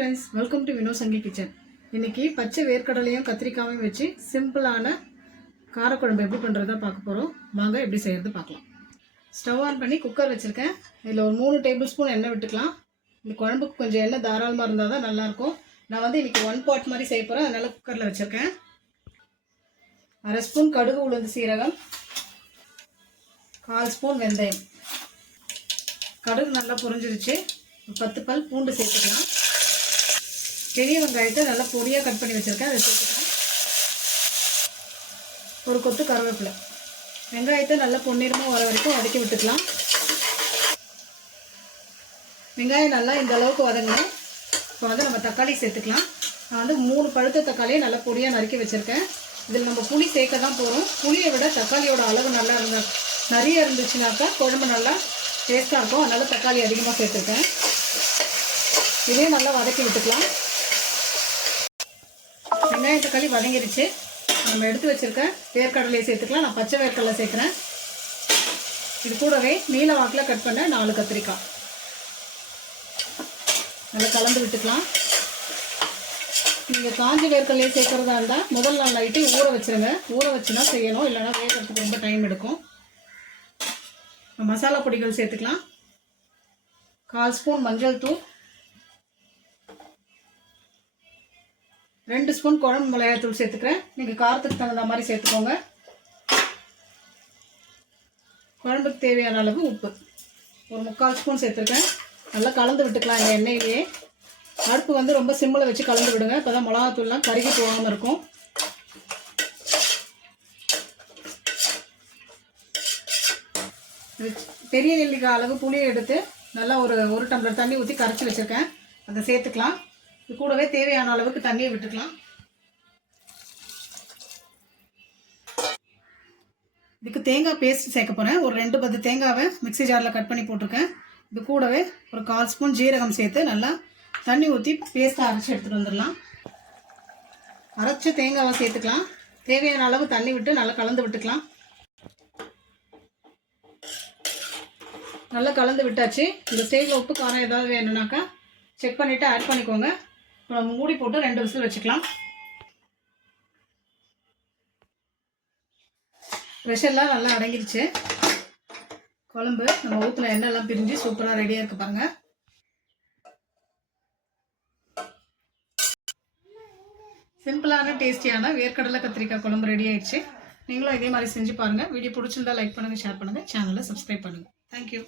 Friends welcome to Vino Sangi kitchen இன்னைக்கு பச்சை வேர்க்கடலையும் கத்திரிக்காயும் வச்சு சிம்பிளான காரக்குழம்பு எப்படி பண்ணுறதா பார்க்க போகிறோம் வாங்க எப்படி செய்கிறது பார்க்கலாம். ஸ்டவ் ஆன் பண்ணி குக்கர் வச்சுருக்கேன். இதில் ஒரு மூணு டேபிள் ஸ்பூன் எண்ணெய் விட்டுக்கலாம். இந்த குழம்புக்கு கொஞ்சம் எண்ணெய் தாராளமாக இருந்தால் தான் நல்லாயிருக்கும். நான் வந்து இன்றைக்கி ஒன் பாட் மாதிரி செய்ய போகிறேன் அதனால் குக்கரில் வச்சுருக்கேன். அரை ஸ்பூன் கடுகு உளுந்து சீரகம். கால் ஸ்பூன் வெந்தயம். கடுகு நல்லா பொரிஞ்சிருச்சு. பத்து பல் பூண்டு சேர்த்துக்கலாம். பெரிய வெங்காயத்தை நல்லா பொடியாக கட் பண்ணி வச்சுருக்கேன். அதை சேர்த்துக்கலாம். ஒரு கொத்து கருவேப்பிலை. வெங்காயத்தை நல்லா பொன்னிறமாக வர வரைக்கும் வதக்கி விட்டுக்கலாம். வெங்காயம் நல்லா இந்த அளவுக்கு வதங்கணும். இப்போ வந்து நம்ம தக்காளி சேர்த்துக்கலாம். நான் வந்து மூணு பழுத்த தக்காளியை நல்லா பொடியாக நறுக்கி வச்சுருக்கேன். இதில் நம்ம புளி சேர்க்க தான் போகிறோம் புளியை விட தக்காளியோட அளவு நல்லா இருந்தால் நிறைய இருந்துச்சுனாக்கா குழம்பு நல்லா டேஸ்ட்டாக இருக்கும். அதனால் தக்காளி அதிகமாக சேர்த்துருக்கேன். இதே நல்லா வதக்கி விட்டுக்கலாம். வெங்காயம் தக்காளி வதங்கிருச்சு. நம்ம எடுத்து வச்சுருக்க வேர்க்கடலையை சேர்த்துக்கலாம். நான் பச்சை வேர்க்கடலை சேர்க்குறேன். இது கூடவே நீல வாக்கில் கட் பண்ண நாலு கத்திரிக்காய். நல்லா கலந்து விட்டுக்கலாம். நீங்கள் காஞ்சி வேர்க்கடலையை சேர்க்குறதா இருந்தால் முதல் நாள் நைட்டு ஊற வச்சுருங்க. ஊற வச்சுனா செய்யணும். இல்லைன்னா வேகிறதுக்கு ரொம்ப டைம் எடுக்கும். மசாலா பொடிகள் சேர்த்துக்கலாம். கால் ஸ்பூன் மஞ்சள் தூள். ரெண்டு ஸ்பூன் குழம்பு மிளகாய்த்தூள் சேர்த்துக்கிறேன். நீங்கள் காரத்துக்கு தகுந்த மாதிரி சேர்த்துக்கோங்க. குழம்புக்கு தேவையான அளவு உப்பு. ஒரு முக்கால் ஸ்பூன் சேர்த்துருக்கேன். நல்லா கலந்து விட்டுக்கலாம் இந்த எண்ணெயிலேயே. அடுப்பு வந்து ரொம்ப சிம்மில் வச்சு கலந்து விடுங்க. இப்போ தான் மிளகாத்தூள்லாம் கருகி போகாமல் இருக்கும். இது பெரிய நெல்லிக்காய் அளவு புளியை எடுத்து நல்லா ஒரு ஒரு டம்ளர் தண்ணி ஊற்றி கரைச்சி வச்சுருக்கேன். அதை சேர்த்துக்கலாம். இது கூடவே தேவையான அளவுக்கு தண்ணியை விட்டுக்கலாம். இதுக்கு தேங்காய் பேஸ்ட் சேர்க்க போகிறேன் ஒரு ரெண்டு பத்து தேங்காவை மிக்ஸி ஜாரில் கட் பண்ணி போட்டிருக்கேன். இது கூடவே ஒரு கால் ஸ்பூன் ஜீரகம் சேர்த்து நல்லா தண்ணி ஊற்றி பேஸ்ட்டை அரைச்சி எடுத்துகிட்டு வந்துடலாம். அரைச்ச தேங்காவை சேர்த்துக்கலாம். தேவையான அளவு தண்ணி விட்டு நல்லா கலந்து விட்டுக்கலாம். நல்லா கலந்து விட்டாச்சு. இந்த ஸ்டேஜில் உப்பு காரம் ஏதாவது வேணும்னாக்கா செக் பண்ணிவிட்டு ஆட் பண்ணிக்கோங்க. நம்ம மூடி போட்டு ரெண்டு விசில் வச்சுக்கலாம். ப்ரெஷர்லாம் நல்லா அடங்கிருச்சு. குழம்பு நம்ம ஊற்றின எண்ணெய்லாம் பிரிஞ்சு சூப்பராக ரெடியாக இருக்கு பாருங்க. சிம்பிளான டேஸ்டியான வேர்க்கடலை கத்திரிக்காய் குழம்பு ரெடி ஆயிடுச்சு. நீங்களும் இதே மாதிரி செஞ்சு பாருங்கள் வீடியோ பிடிச்சிருந்தா லைக் பண்ணுங்கள் ஷேர் பண்ணுங்கள் சேனலை சப்ஸ்கிரைப் பண்ணுங்கள் தேங்க்யூ